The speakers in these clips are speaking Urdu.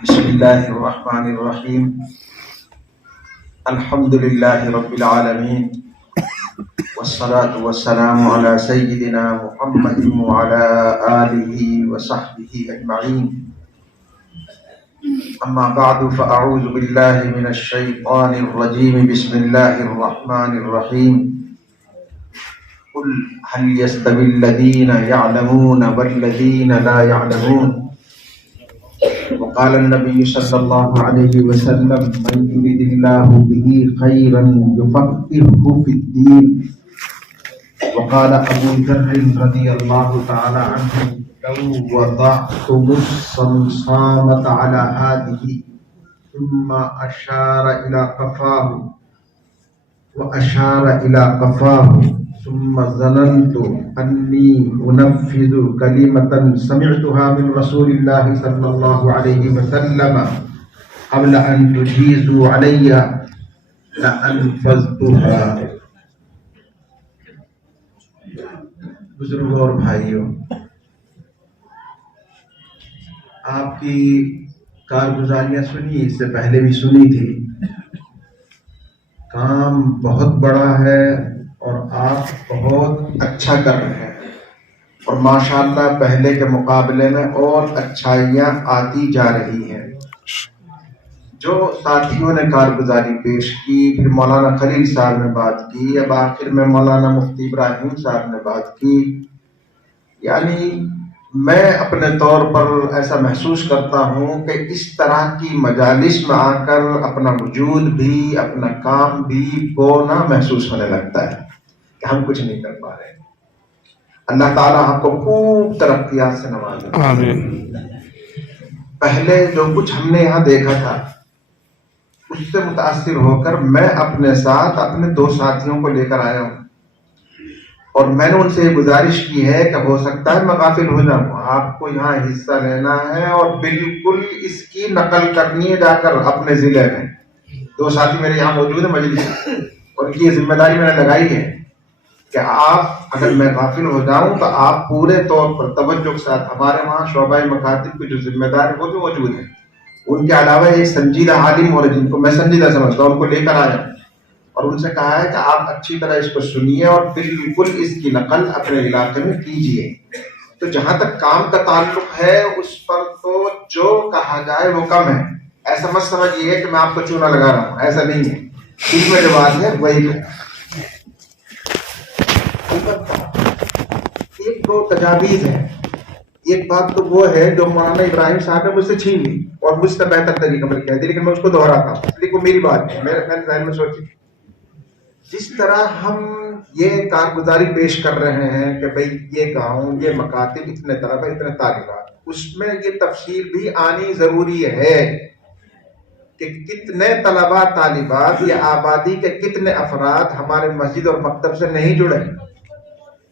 بسم الله الرحمن الرحيم. الحمد لله رب العالمين، والصلاة والسلام على سيدنا محمد وعلى آله وصحبه أجمعين. أما بعد، فأعوذ بالله من الشيطان الرجيم. بسم الله الرحمن الرحيم. قل هل يستوي الذين يعلمون والذين لا يعلمون؟ وقال النبي صلى الله عليه وسلم: من يريد الله به خيرا يفقهه في الدين. وقال أبو ذر رضي الله تعالى عنه: لو وضعتم الصمصامة على هذه ثم أشار إلى قفاه وأشار إلى قفاه ثم ظننت أني أنفذ كلمة سمعتها من رسول الله صلى الله عليه وسلم قبل أن تجيزوا علي لأنفذتها. بزرگوں اور بھائیوں، آپ کی کارگزاریاں سنی، اس سے پہلے بھی سنی تھی. کام بہت بڑا ہے اور آپ بہت اچھا کر رہے ہیں، اور ماشاءاللہ پہلے کے مقابلے میں اور اچھائیاں آتی جا رہی ہیں. جو ساتھیوں نے کارگزاری پیش کی، پھر مولانا خلیل صاحب نے بات کی، اب آخر میں مولانا مفتی ابراہیم صاحب نے بات کی، یعنی میں اپنے طور پر ایسا محسوس کرتا ہوں کہ اس طرح کی مجالس میں آ کر اپنا وجود بھی، اپنا کام بھی بونا محسوس ہونے لگتا ہے کہ ہم کچھ نہیں کر پا رہے. اللہ تعالیٰ آپ کو خوب ترقیات سے نوازے. آمین. پہلے جو کچھ ہم نے یہاں دیکھا تھا اس سے متاثر ہو کر میں اپنے ساتھ اپنے 2 ساتھیوں کو لے کر آیا ہوں، اور میں نے ان سے یہ گزارش کی ہے کہ ہو سکتا ہے میں غافل ہو جاؤں. آپ کو یہاں حصہ لینا ہے اور بالکل اس کی نقل کرنی ہے جا کر اپنے ضلع میں. 2 ساتھی میرے یہاں موجود ہیں مجلس، اور ان کی یہ ذمہ داری میں نے لگائی ہے کہ آپ اگر میں غافل ہو جاؤں تو آپ پورے طور پر توجہ کے ساتھ، ہمارے وہاں شعبہ مکاتب کے جو ذمہ دار ہیں وہ بھی موجود ہیں، ان کے علاوہ ایک سنجیدہ عالم اور جن کو میں سنجیدہ سمجھتا ہوں ان کو لے کر آیا، اور ان سے کہا ہے کہ آپ اچھی طرح اس کو سنیے اور بالکل اس کی نقل اپنے علاقے میں کیجیے. تو جہاں تک کام کا تعلق ہے اس پر تو جو کہا جائے وہ کم ہے. ایسا مت سمجھیے کہ میں آپ کو چونا لگا رہا ہوں، ایسا نہیں ہے. ٹھیک میں جو بات ہے وہی ہے. 1-2 تجاویز ہیں. ایک بات تو وہ ہے جو مولانا ابراہیم صاحب نے مجھ سے چھین لی اور مجھ سے بہتر طریقے پر کہہ دی، لیکن میں اس کو دہراتا ہوں، اس لیے وہ میری بات ہے. میں ذہن میں سوچی جس طرح ہم یہ کارگزاری پیش کر رہے ہیں کہ بھئی یہ گاؤں، یہ مکاتب، اتنے طلبہ، اتنے طالبات، اس میں یہ تفصیل بھی آنی ضروری ہے کہ کتنے طلبہ طالبات یا آبادی کے کتنے افراد ہمارے مسجد اور مکتب سے نہیں جڑے.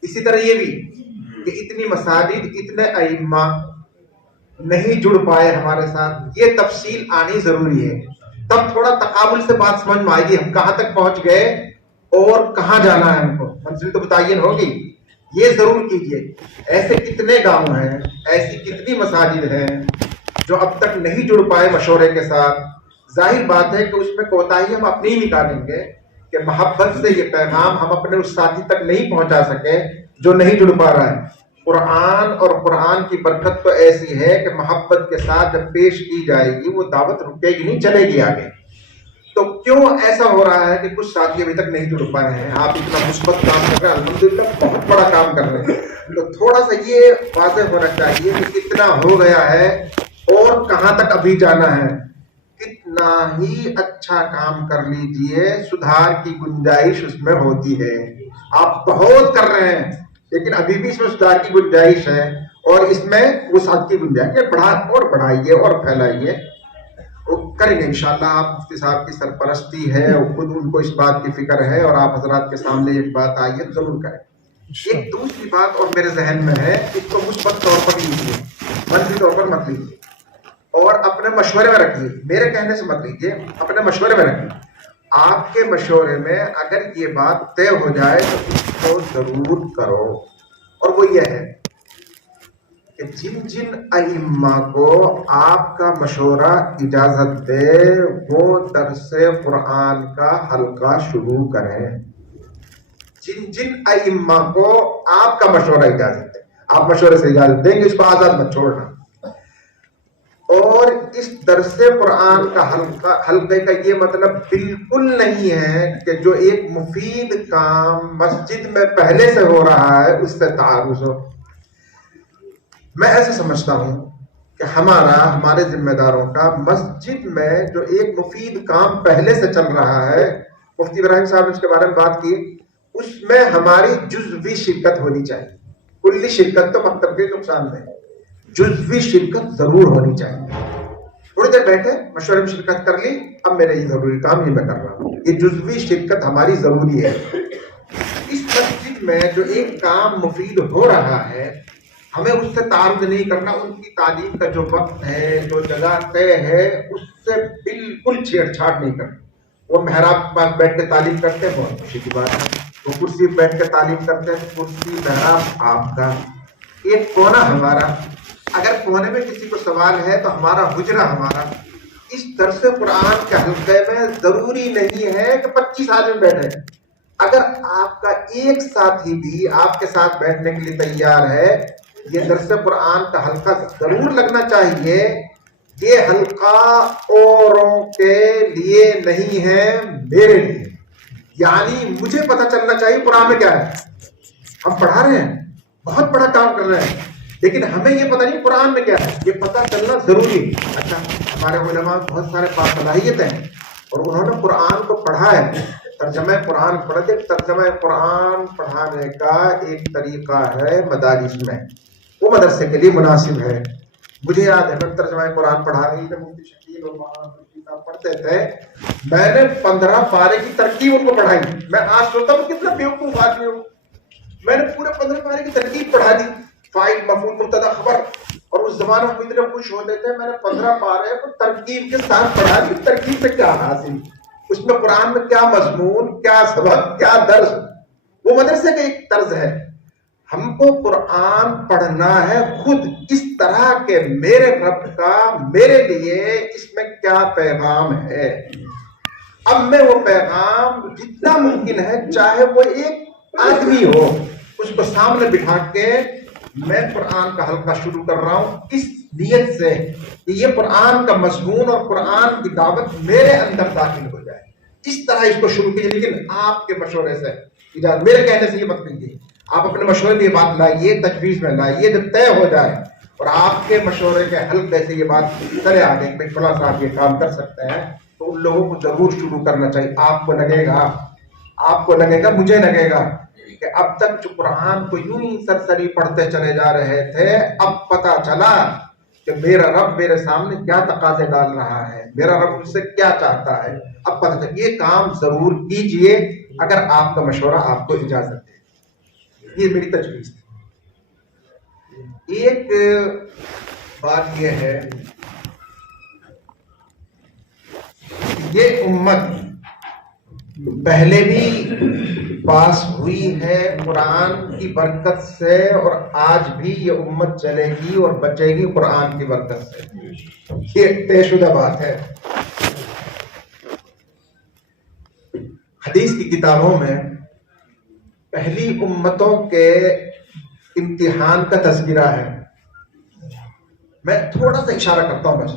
اسی طرح یہ بھی کہ اتنی مساجد، اتنے ائمہ نہیں جڑ پائے ہمارے ساتھ، یہ تفصیل آنی ضروری ہے. تب تھوڑا تقابل سے بات سمجھ میں آئے گی ہم کہاں تک پہنچ گئے اور کہاں جانا ہے. ہم کو منزل تو متعین ہوگی. یہ ضرور کیجئے ایسے کتنے گاؤں ہیں، ایسی کتنی مساجد ہیں جو اب تک نہیں جڑ پائے مشورے کے ساتھ. ظاہر بات ہے کہ اس میں کوتاہی ہم اپنی ہی نکالیں گے کہ محبت سے یہ پیغام ہم اپنے اس ساتھی تک نہیں پہنچا سکے جو نہیں جڑ پا رہا ہے. قرآن اور قرآن کی برکت تو ایسی ہے کہ محبت کے ساتھ جب پیش کی جائے گی وہ دعوت رکے گی نہیں، چلے گی آگے. تو کیوں ایسا ہو رہا ہے کہ کچھ ساتھی ابھی تک نہیں جڑ پائے ہیں؟ آپ اتنا مثبت کام کر رہے ہیں، الحمدللہ بہت بڑا کام کر رہے ہیں. تو تھوڑا سا یہ واضح ہونا چاہیے کہ کتنا ہو گیا ہے اور کہاں تک ابھی جانا ہے. کتنا ہی اچھا کام کر لیجئے، سدھار کی گنجائش اس میں ہوتی ہے. آپ بہت کر رہے ہیں لیکن ابھی بھی اس میں سدھار کی گنجائش ہے، اور اس میں وسعت کی گنجائش ہے. بڑھائیے اور پھیلائیے. کریں گے انشاءاللہ. آپ مفتی صاحب کی سرپرستی ہے، خود ان کو اس بات کی فکر ہے، اور آپ حضرات کے سامنے ایک بات آئی ہے ضرور کریں. ایک دوسری بات اور میرے ذہن میں ہے، اس کو مثبت طور پر لیجیے، منفی طور پر مت لیجیے، اور اپنے مشورے میں رکھیے. میرے کہنے سے مت لیجیے، اپنے مشورے میں رکھیے. آپ کے مشورے میں اگر یہ بات طے ہو جائے تو اس کو ضرور کرو، اور وہ یہ ہے کہ جن جن ائمہ کو آپ کا مشورہ اجازت دے وہ درس قرآن کا حلقہ شروع کریں. جن جن ائمہ کو آپ کا مشورہ اجازت دے، آپ مشورے سے اجازت دیں گے، اس کو آزاد مت چھوڑنا. اور اس درس قرآن کا حلقے کا یہ مطلب بالکل نہیں ہے کہ جو ایک مفید کام مسجد میں پہلے سے ہو رہا ہے اس سے تعارض ہو. میں ایسے سمجھتا ہوں کہ ہمارے ذمہ داروں کا مسجد میں جو ایک مفید کام پہلے سے چل رہا ہے، مفتی ابراہیم صاحب نے اس کے بارے میں بات کی، اس میں ہماری جزوی شرکت ہونی چاہیے. کلی شرکت تو مکتب کے نقصان میں ہے، جزوی شرکت ضرور ہونی چاہیے. تھوڑی دیر بیٹھے مشورے میں شرکت کر لی، اب میرا یہ ضروری کام ہی میں کر رہا ہوں. یہ جزوی شرکت ہماری ضروری ہے. اس مسجد میں جو ایک کام مفید ہو رہا ہے ہمیں اس سے تعارض نہیں کرنا. ان کی تعلیم کا جو وقت ہے، جو جگہ طے ہے، اس سے بالکل چھیڑ چھاڑ نہیں کرنا. وہ محراب کے پاس بیٹھ کے تعلیم کرتے ہیں، بہت خوشی کی بات ہے. وہ کرسی پہ بیٹھ کے تعلیم کرتے ہیں، کرسی محراب آپ کا، ایک کونا ہمارا. اگر کونے میں کسی کو سوال ہے تو ہمارا حجرہ ہمارا. اس درس قرآن کے حلقے میں ضروری نہیں ہے کہ 25 آدمی بیٹھے. اگر آپ کا ایک ساتھی بھی آپ کے ساتھ بیٹھنے کے لیے تیار ہے، یہ درس قرآن کا حلقہ ضرور لگنا چاہیے. یہ حلقہ اوروں کے لیے نہیں ہے، میرے لیے. یعنی مجھے پتہ چلنا چاہیے قرآن میں کیا ہے. ہم پڑھا رہے ہیں، بہت بڑا کام کر رہے ہیں، لیکن ہمیں یہ پتہ نہیں قرآن میں کیا ہے. یہ پتہ چلنا ضروری. اچھا، ہمارے علماء بہت سارے باصلاحیت ہیں اور انہوں نے قرآن کو پڑھا ہے، ترجمہ قرآن پڑھتے. ترجمہ قرآن پڑھانے کا ایک طریقہ ہے مدارس میں، وہ مدرسے کے لیے مناسب ہے. مجھے یاد ہے میں ترجمہ قرآن پڑھا رہی تھی، مفتی شکیل اور مولانا پڑھتے تھے. میں نے 15 پارے کی ترکیب ان کو پڑھائی. میں آج سوچتا ہوں کتنا بیوقوف آدمی ہوں. میں نے پورے 15 پارے کی ترکیب پڑھا دی، فاعل مفعول مبتدا خبر. اور اس زمانے میں اتنے خوش ہوتے تھے. میں نے 15 پارے کو ترکیب کے ساتھ پڑھا دی. ترکیب سے کیا حاصل، اس میں قرآن میں کیا مضمون، کیا سبق، کیا درس. وہ مدرسے کا ایک طرز ہے. ہم کو قرآن پڑھنا ہے خود اس طرح کہ میرے رب کا میرے لیے اس میں کیا پیغام ہے. اب میں وہ پیغام جتنا ممکن ہے، چاہے وہ ایک آدمی ہو، اس کو سامنے بٹھا کے میں قرآن کا حلقہ شروع کر رہا ہوں اس نیت سے کہ یہ قرآن کا مضمون اور قرآن کی دعوت میرے اندر داخل ہو جائے. اس طرح اس کو شروع کیجیے، لیکن آپ کے مشورے سے اجازت، میرے کہنے سے یہ مت کیجیے. آپ اپنے مشورے میں یہ بات لائیے، تجویز میں لائیے. جب طے ہو جائے اور آپ کے مشورے کے حلقے سے یہ بات چلے آگے کہ فلاں صاحب یہ کام کر سکتے ہیں، تو ان لوگوں کو ضرور شروع کرنا چاہیے. آپ کو لگے گا، مجھے لگے گا کہ اب تک جو قرآن کو یوں ہی سرسری پڑھتے چلے جا رہے تھے، اب پتہ چلا کہ میرا رب میرے سامنے کیا تقاضے ڈال رہا ہے، میرا رب مجھ سے کیا چاہتا ہے. اب پتہ چلا. یہ کام ضرور کیجئے اگر آپ کا مشورہ آپ کو اجازت دے. یہ میری تجویز تھی. ایک بات یہ ہے، یہ امت پہلے بھی پاس ہوئی ہے قرآن کی برکت سے، اور آج بھی یہ امت چلے گی اور بچے گی قرآن کی برکت سے. یہ طے شدہ بات ہے. حدیث کی کتابوں میں پہلی امتوں کے امتحان کا تذکرہ ہے. میں تھوڑا سا اشارہ کرتا ہوں. بس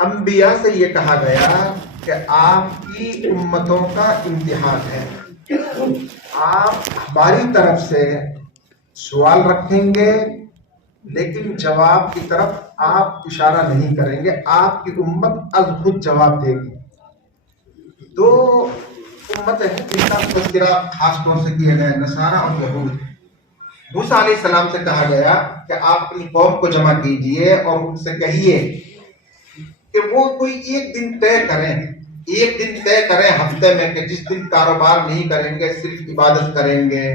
انبیاء سے یہ کہا گیا کہ آپ کی امتوں کا امتحان ہے. آپ ہماری طرف سے سوال رکھیں گے لیکن جواب کی طرف آپ اشارہ نہیں کریں گے. آپ کی امت از خود جواب دے گی. دو امت ہے جن کا تذکرہ خاص طور سے کیا گیا، نصارہ اور یہود. موسیٰ علیہ السلام سے کہا گیا کہ آپ اپنی قوم کو جمع کیجئے اور ان سے کہیے کہ وہ کوئی ایک دن طے کریں ہفتے میں کہ جس دن کاروبار نہیں کریں گے، صرف عبادت کریں گے.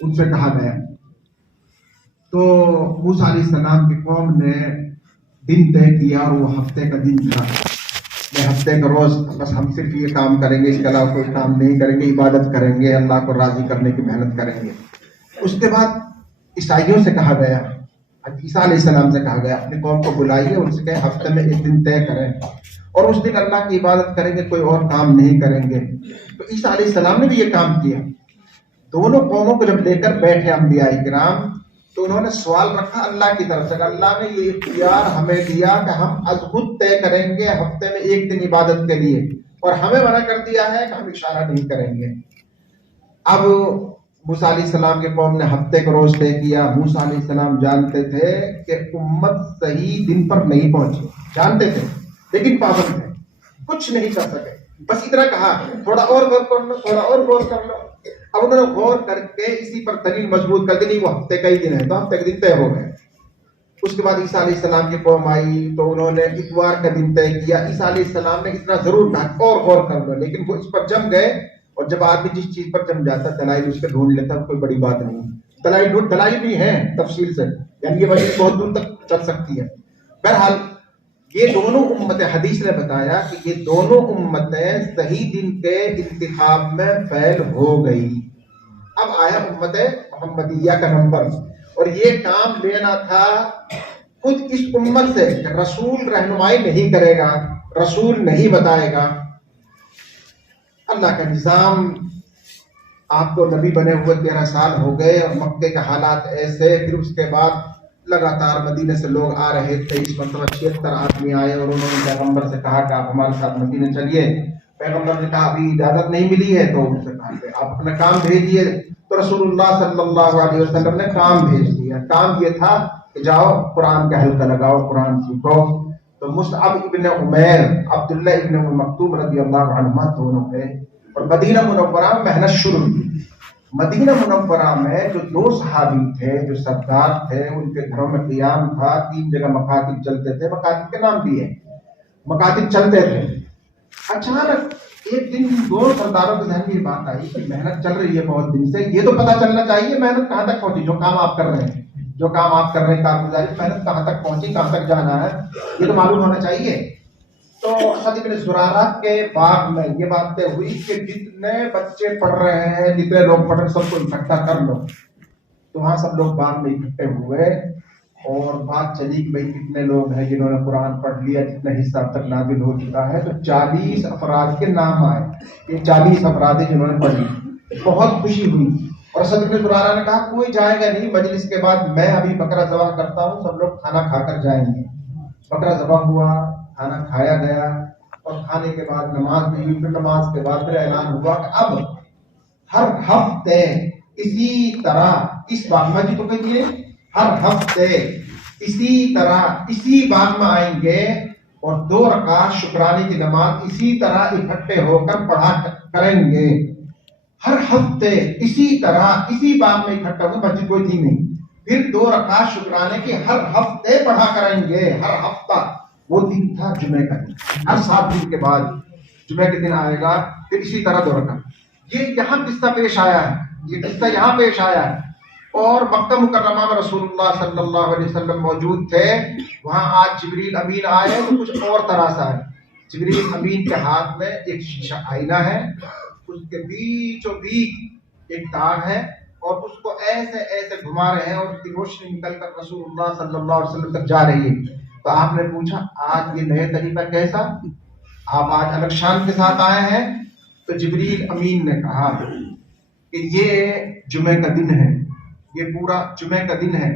ان سے کہا گیا. تو موسیٰ علیہ السلام کی قوم نے دن طے کیا اور وہ ہفتے کا دن تھا. ہفتے کا روز بس ہم صرف یہ کام کریں گے، اس کے علاوہ کوئی کام نہیں کریں گے، عبادت کریں گے، اللہ کو راضی کرنے کی محنت کریں گے. اس کے بعد عیسائیوں سے کہا گیا عیسیٰ علیہ السلام سے کہا گیا اپنی قوم کو بلائیے، ان سے کہیں ہفتے میں ایک دن طے کریں اور اس دن اللہ کی عبادت کریں گے، کوئی اور کام نہیں کریں گے۔ تو عیسیٰ علیہ السلام نے بھی یہ کام کیا۔ دونوں قوموں کو جب لے کر بیٹھے انبیاء کرام تو انہوں نے سوال رکھا اللہ کی طرف سے کہ اللہ نے یہ اختیار ہمیں دیا کہ ہم از خود طے کریں گے ہفتے میں ایک دن عبادت کے لیے، اور ہمیں منع کر دیا ہے کہ ہم اشارہ نہیں کریں گے۔ اب موسیٰ علیہ السلام کے قوم نے ہفتے کا روز طے کیا۔ موسیٰ علیہ السلام جانتے تھے کہ امت صحیح دن پر نہیں پہنچی، جانتے تھے لیکن پابند تھے، کچھ نہیں کر سکے، بس اتنا کہا تھوڑا اور غور کر لو، تھوڑا اور غور کر لو۔ اب انہوں نے غور کر کے اسی پر دلیل مضبوط کر دی، نہیں وہ ہفتے کا ہی دن ہے، تو ہفتے کے دن طے ہو گئے۔ اس کے بعد عیسیٰ علیہ السلام کی قوم آئی تو انہوں نے اتوار کا دن طے کیا۔ عیسیٰ علیہ السلام نے اتنا ضرور کہا اور غور کر لو، لیکن وہ اس پر جم گئے، اور جب آدمی جس چیز پر جم جاتا ہے دلائل اس کے ڈھونڈ لیتا ہے، کوئی بڑی بات نہیں۔ دلائل بھی ہیں تفصیل سے، یعنی یہ وجہ بہت دور تک چل سکتی ہے۔ بہرحال یہ دونوں امتیں، حدیث نے بتایا کہ یہ دونوں امتیں صحیح دن کے انتخاب میں فیل ہو گئی۔ اب آیا امت محمدیہ کا نمبر، اور یہ کام لینا تھا خود اس امت سے کہ رسول رہنمائی نہیں کرے گا، رسول نہیں بتائے گا۔ اللہ کا نظام، آپ کو نبی بنے ہوئے 13 سال ہو گئے اور مکے کے حالات ایسے، پھر اس کے بعد لگاتار مدینے سے لوگ آ رہے تھے۔ اس مرتبہ 76 آدمی آئے اور انہوں نے پیغمبر سے کہا کہ آپ ہمارے ساتھ مدینے چلیے۔ پیغمبر نے کہا ابھی اجازت نہیں ملی ہے، تو ان سے کہا کہ آپ اپنا کام بھیجیے۔ تو رسول اللہ صلی اللہ علیہ وسلم نے کام بھیج دیا۔ کام یہ تھا کہ جاؤ قرآن کا حلقہ لگاؤ، قرآن سیکھو۔ تو مصعب ابن عمیر، عبداللہ ابن ام مکتوم رضی اللہ عنہما دونوں گئے اور مدینہ منورہ میں محنت شروع کی۔ مدینہ منورہ میں جو 2 صحابی تھے جو سردار تھے، ان کے گھروں میں قیام تھا، 3 جگہ مکاتب چلتے تھے، مکاتب کے نام بھی ہے، مکاتب چلتے تھے۔ اچانک ایک دن 2 سرداروں کے ذہن میں یہ بات آئی کہ محنت چل رہی ہے بہت دن سے، یہ تو پتہ چلنا چاہیے محنت کہاں تک پہنچی، جو کام آپ کر رہے ہیں کارگزاری، محنت کہاں تک پہنچی، کہاں تک جانا ہے، یہ تو معلوم ہونا چاہیے۔ تو اسد بن زرارہ کے باغ میں یہ باتیں ہوئی کہ جتنے بچے پڑھ رہے ہیں، جتنے لوگ پڑھ رہے ہیں، سب کو اکٹھا کر لو۔ تو وہاں سب لوگ باغ میں اکٹھے ہوئے اور بات چلی کہ بھائی کتنے لوگ ہیں جنہوں نے قرآن پڑھ لیا، جتنا حصہ اب تک نازل ہو چکا ہے۔ تو 40 افراد کے نام آئے، یہ 40 افراد ہیں جنہوں نے پڑھی۔ بہت خوشی ہوئی اور اسد بن زرارہ نے کہا کوئی جائے گا نہیں، مجلس کے بعد میں ابھی بکرا ذبح کرتا ہوں، سب لوگ کھانا کھا کر جائیں گے۔ بکرا ذبح ہوا، کھانا کھایا گیا، اور کھانے کے بعد نماز بھی ہوئی۔ پھر نماز کے بعد پھر اعلان ہوا کہ اب ہر ہفتے اسی طرح اس باغ میں، تو کہیے ہر ہفتے اسی طرح اسی باغ میں آئیں گے اور 2 رکعت شکرانے کی نماز اسی طرح اکٹھے ہو کر پڑھا کریں گے۔ ہر ہفتے اسی طرح اسی باغ میں اکٹھا ہو، مسجد کوئی تھی نہیں، پھر 2 رکعت شکرانے کی ہر ہفتے پڑھا کریں گے، ہر ہفتہ۔ وہ دن تھا جمعہ کا دن، ہر 7 دن کے بعد جمعہ کے دن آئے گا، پھر اسی طرح 2 رکعت۔ یہ یہاں قصہ پیش آیا ہے، یہ قصہ یہاں پیش آیا ہے۔ اور مکہ مکرمہ میں رسول اللہ صلی اللہ علیہ وسلم موجود تھے، وہاں آج جبریل امین آئے تو کچھ اور طرح سے آئے۔ جبریل امین کے ہاتھ میں ایک شیشہ آئینہ ہے، اس کے بیچوں بیچ ایک تار ہے، اور اس کو ایسے ایسے گھما رہے ہیں اور اس کی روشنی نکل کر رسول اللہ صلی اللہ علیہ وسلم تک جا رہی ہے۔ تو آپ نے پوچھا آج یہ نئے طریقہ کیسا، آپ آج الگ شان کے ساتھ آئے ہیں؟ تو جبریل امین نے کہا کہ یہ جمعہ کا دن ہے، یہ پورا جمعہ کا دن ہے،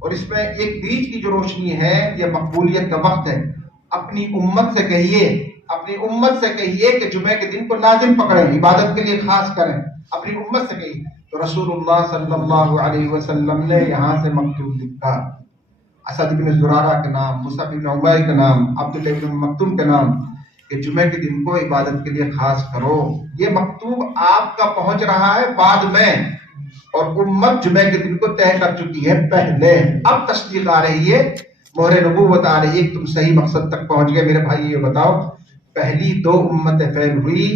اور اس میں ایک بیچ کی جو روشنی ہے یہ مقبولیت کا وقت ہے۔ اپنی امت سے کہیے کہ جمعہ کے دن کو لازم پکڑیں، عبادت کے لیے خاص کریں، اپنی امت سے کہیے۔ تو رسول اللہ صلی اللہ علیہ وسلم نے یہاں سے مکتوب لکھا، اسد بن زرارہ کے نام، مصعب بن عمیر کے نام، عبداللہ بن مکتوم کے نام، کہ جمعہ کے دن کو عبادت کے لیے خاص کرو۔ یہ مکتوب آپ کا پہنچ رہا ہے بعد میں، اور امت جمعہ کے دن کو طے کر چکی ہے پہلے۔ اب تصدیق آ رہی ہے، مہر نبوت آ رہی ہے، تم صحیح مقصد تک پہنچ گئے۔ میرے بھائی یہ بتاؤ، پہلی 2 امتیں فیل ہوئی،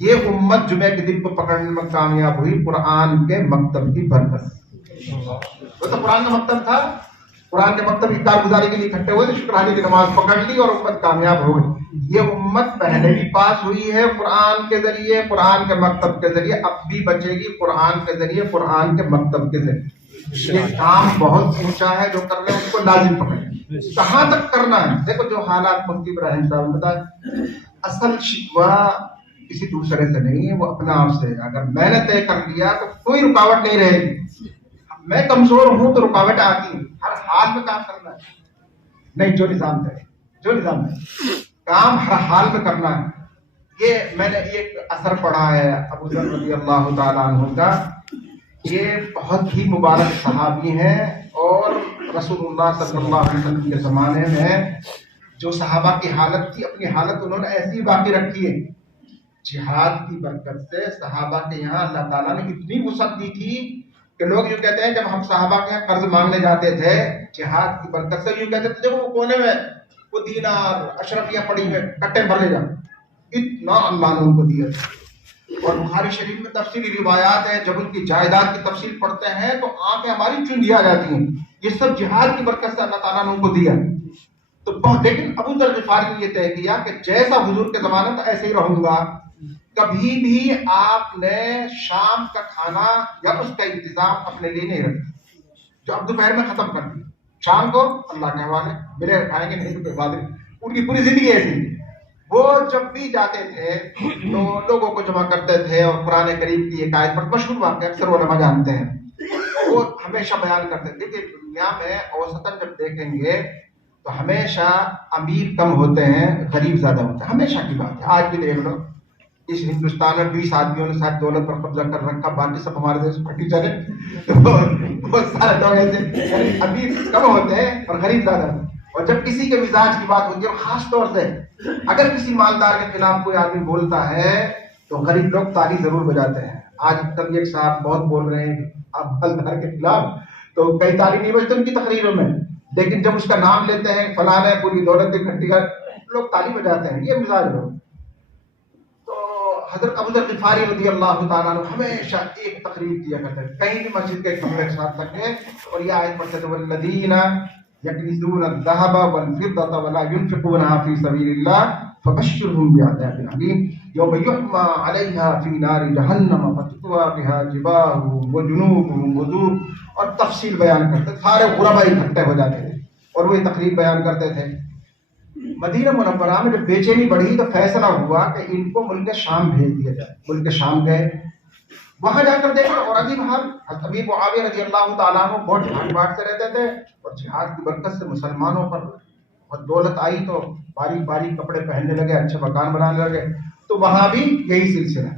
یہ امت جمعہ کے دن کو پکڑنے میں کامیاب ہوئی قرآن کے مکتب کی برکت۔ وہ تو قرآن کا مکتب تھا، قرآن کے مکتب کی کارگزاری کے لیے اکٹھے ہوئے، شکرانے کی نماز پکڑ لی اور امت کامیاب ہو گئی۔ یہ امت پہلے بھی پاس ہوئی ہے قرآن کے ذریعے، قرآن کے مکتب کے ذریعے، اب بھی بچے گی قرآن کے ذریعے، قرآن کے مکتب کے ذریعے۔ یہ کام بہت اونچا ہے جو کر رہے ہیں اس کو لازم پکڑیں. کہاں تک کرنا ہے؟ دیکھو جو حالات مفتی ابراہیم صاحب نے بتایا، اصل شکوہ کسی دوسرے سے نہیں ہے، وہ اپنا آپ سے ہے. اگر میں نے طے کر لیا تو کوئی رکاوٹ نہیں رہے گی. میں کمزور ہوں تو رکاوٹ آتی ہے، ہر حال میں کام کرنا ہے. نہیں، جو نظام ہے کام ہر حال میں کرنا ہے. یہ میں نے ایک اثر پڑھا ہے ابو ذر رضی اللہ تعالیٰ عنہ کا. یہ بہت ہی مبارک صحابی ہیں اور رسول اللہ صلی اللہ علیہ وسلم کے زمانے میں جو صحابہ کی حالت تھی، اپنی حالت انہوں نے ایسی باقی رکھی ہے. جہاد کی برکت سے صحابہ کے یہاں اللہ تعالیٰ نے اتنی وسعت دی تھی کہ لوگ یوں کہتے ہیں جب ہم صحابہ کے یہاں قرض مانگنے جاتے تھے جہاد کی برکت سے، یوں کہتے تھے جب وہ کونے میں وہ دینار اشرفیاں پڑی ہوئے کٹے بھر لے جاؤ، اتنا اللہ نے ان کو دیا تھا. اور بخاری شریف میں تفصیلی روایات ہیں، جب ان کی جائیداد کی تفصیل پڑھتے ہیں تو آنکھیں ہماری چوندھی آ جاتی ہیں. یہ سب جہاد کی برکت سے اللہ تعالیٰ نے ان کو دیا. تو لیکن ابو ذر غفاری نے یہ طے کیا کہ جیسا حضور کے زمانے میں ایسے ہی رہوں گا. کبھی بھی آپ نے شام کا کھانا یا اس کا انتظام اپنے لیے نہیں رکھا، جو اب دوپہر میں ختم کر دیا. شام کو اللہ کے حوالے، ملے کھائیں گے نہیں تو کوئی بات نہیں. ان کی پوری زندگی ایسی. وہ جب بھی جاتے تھے تو لوگوں کو جمع کرتے تھے اور قرآن کریم کی ایک آیت پر مشہور واقعہ اکثر علماء جانتے ہیں، وہ ہمیشہ بیان کرتے تھے کہ دنیا میں اوسطاً جب دیکھیں گے تو ہمیشہ امیر کم ہوتے ہیں، غریب زیادہ ہوتے ہیں. ہمیشہ کی بات ہے. آج بھی دیکھ لو اس ہندوستان میں 20 آدمیوں نے شاید دولت پر قبضہ کر رکھا، باقی سب ہمارے دیش پھٹی چلے. بہت سارے لوگ ایسے امیر کم ہوتے ہیں اور غریب زیادہ ہوتے ہیں. اور جب کسی کے مزاج کی بات ہوتی ہے، خاص طور سے اگر کسی مالدار کے خلاف کوئی آدمی بولتا ہے تو غریب لوگ تالی ضرور بجاتے ہیں. آج تک ایک صاحب بہت بول رہے ہیں آپ مالدار کے خلاف تو کئی تالی نہیں بجتے ان کی تقریروں میں، لیکن جب اس کا نام لیتے ہیں فلاں ہے پوری دولت اکٹھی کر، لوگ تالی بجاتے ہیں. یہ مزاج لوگ. حضرت ابو ذر غفاری رضی اللہ تعالیٰ عنہ ہمیشہ ایک تقریر کیا کرتے تھے، کہیں بھی مسجد کے کمرے کے ساتھ لگے اور یہ آیت پڑھتے تھے والذین یکنزون الذهب والفضة ولا ينفقونها في سبيل الله فبشرهم بعذاب أليم يوم يحمى عليها في نار جهنم فتكوى بها جباههم وجنوبهم وظهورهم. اور تفصیل بیان کرتے، سارے غربا اکٹھے ہو جاتے تھے اور وہ یہ تقریر بیان کرتے تھے. مدینہ منورہ میں جب بے چینی بڑھی تو فیصلہ ہوا کہ ان کو ملک شام بھیج دیا جائے. ملک شام گئے، وہاں جا کر دیکھا اور عجیب حال، امیر معاویہ رضی اللہ تعالیٰ عنہ بہت ڈھاٹ باٹ سے رہتے تھے اور جہاد کی برکت سے مسلمانوں پر بہت دولت آئی تو باریک باریک کپڑے پہننے لگے، اچھے مکان بنانے لگے. تو وہاں بھی یہی سلسلہ.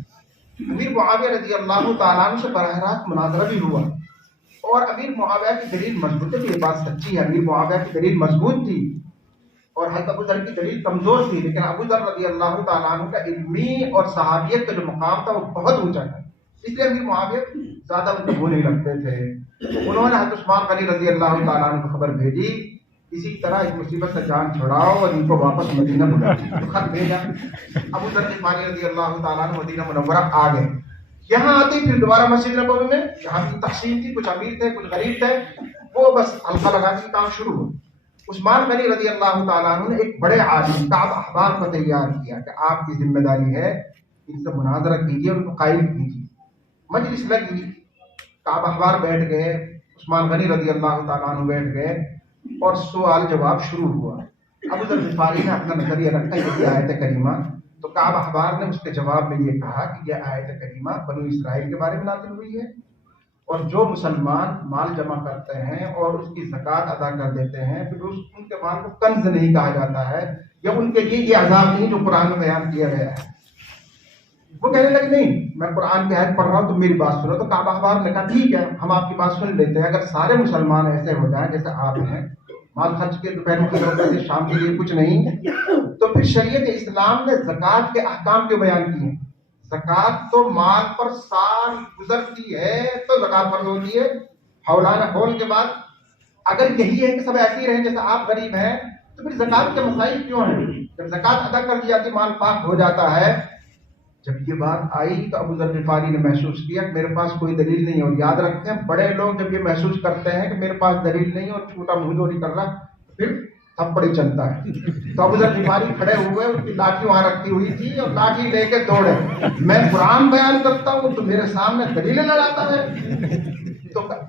امیر معاویہ رضی اللہ تعالیٰ عنہ سے براہ راست مناظرہ بھی ہوا اور امیر معاویہ کی دلیل مضبوط ہے. یہ بات سچی ہے، امیر معاویہ کی دلیل مضبوط تھی اور حضرت ابو ذر کی دلیل کمزور تھی، لیکن ابو ذر رضی اللہ تعالیٰ عنہ کا علمی اور صحابیت کا جو مقام تھا وہ بہت اونچا تھا، اس لیے امیر معاویہ زیادہ ان کو وہ نہیں لگتے تھے. انہوں نے حضرت عثمان غنی رضی اللہ تعالیٰ عنہ کو خبر بھیجی اسی طرح اس مصیبت سے جان چھڑاؤ اور ان کو واپس مدینہ بلا. تو خط بھیجا. ابو ذر غفاری رضی اللہ تعالیٰ عنہ مدینہ منورہ آ گئے. یہاں آتے پھر دوبارہ مسجد نبوی میں جہاں کی تقسیم تھی، کچھ امیر تھے کچھ غریب تھے، وہ بس حلقہ لگانے کا کام شروع ہوا. عثمان غنی رضی اللہ تعالیٰ عنہ نے ایک بڑے عالم کعب احبار کو تیار کیا کہ آپ کی ذمہ داری ہے ان سے مناظرہ کیجیے، ان کو قائم کیجیے. مجلس لگی، کعب احبار بیٹھ گئے، عثمان غنی رضی اللہ تعالیٰ عنہ بیٹھ گئے اور سوال جواب شروع ہوا. ابو ذر غفاری نے اپنا نظریہ رکھا یہ آیت کریمہ، تو کعب احبار نے اس کے جواب میں یہ کہا کہ یہ آیت کریمہ بنو اسرائیل کے بارے میں نازل ہوئی ہے اور جو مسلمان مال جمع کرتے ہیں اور اس کی زکوٰۃ ادا کر دیتے ہیں پھر ان کے مال کو کنز نہیں کہا جاتا ہے یا ان کے لیے یہ عذاب نہیں جو قرآن میں بیان کیا گیا ہے. وہ کہنے لگے نہیں میں قرآن کی آیت پڑھ رہا ہوں تو میری بات سنو. تو کعب احبار نے کہا ٹھیک ہے ہم آپ کی بات سن لیتے ہیں، اگر سارے مسلمان ایسے ہو جائیں جیسے آپ ہیں، مال خرچ کے دوپہر کی ضرورت شام کے لیے کچھ نہیں، تو پھر شریعت اسلام نے زکوٰۃ کے احکام کیوں بیان کیے ہیں؟ زکوٰۃ تو مال پر سال گزرتی ہے تو زکوٰۃ فرض ہوتی ہے حولانہ حول کے بعد. اگر یہی ہے کہ سب ایسے ہی رہیں جیسے آپ غریب ہیں تو پھر زکوٰۃ کے مسائل کیوں ہیں؟ جب زکوٰۃ ادا کر دی جاتی مال پاک ہو جاتا ہے. جب یہ بات آئی تو ابو ذر غفاری نے محسوس کیا کہ میرے پاس کوئی دلیل نہیں. اور یاد رکھتے ہیں بڑے لوگ جب یہ محسوس کرتے ہیں کہ میرے پاس دلیل نہیں اور چھوٹا منہ چوری کر رہا پھر تھپڑی چلتا ہے. تو ابو ذر غفاری کھڑے ہوئے، ان کی لاٹھی وہاں رکھی ہوئی تھی اور لاٹھی لے کے دوڑے. میں قرآن بیان کرتا ہوں تو میرے سامنے دلیلیں لڑاتا ہے. تو